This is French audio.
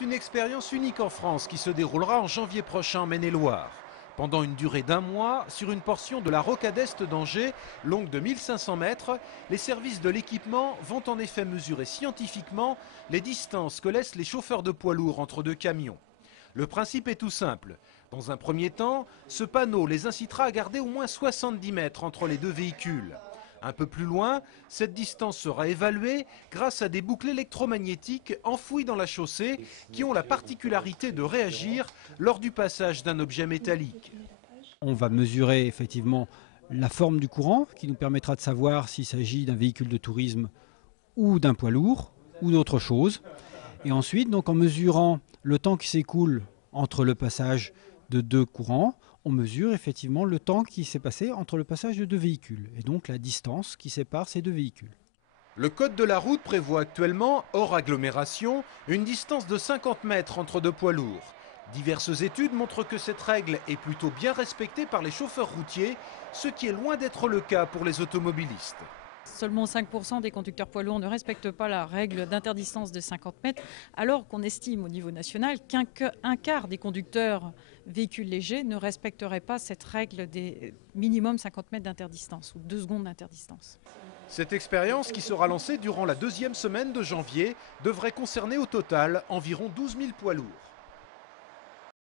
C'est une expérience unique en France qui se déroulera en janvier prochain en Maine-et-Loire. Pendant une durée d'un mois, sur une portion de la rocade est d'Angers, longue de 1500 mètres, les services de l'équipement vont en effet mesurer scientifiquement les distances que laissent les chauffeurs de poids lourds entre deux camions. Le principe est tout simple. Dans un premier temps, ce panneau les incitera à garder au moins 70 mètres entre les deux véhicules. Un peu plus loin, cette distance sera évaluée grâce à des boucles électromagnétiques enfouies dans la chaussée qui ont la particularité de réagir lors du passage d'un objet métallique. On va mesurer effectivement la forme du courant qui nous permettra de savoir s'il s'agit d'un véhicule de tourisme ou d'un poids lourd ou d'autre chose. Et ensuite, donc, en mesurant le temps qui s'écoule entre le passage de deux courants, on mesure effectivement le temps qui s'est passé entre le passage de deux véhicules et donc la distance qui sépare ces deux véhicules. Le code de la route prévoit actuellement, hors agglomération, une distance de 50 mètres entre deux poids lourds. Diverses études montrent que cette règle est plutôt bien respectée par les chauffeurs routiers, ce qui est loin d'être le cas pour les automobilistes. Seulement 5% des conducteurs poids lourds ne respectent pas la règle d'interdistance de 50 mètres, alors qu'on estime au niveau national qu'un quart des conducteurs véhicules légers ne respecteraient pas cette règle des minimum 50 mètres d'interdistance ou 2 secondes d'interdistance. Cette expérience, qui sera lancée durant la deuxième semaine de janvier, devrait concerner au total environ 12 000 poids lourds.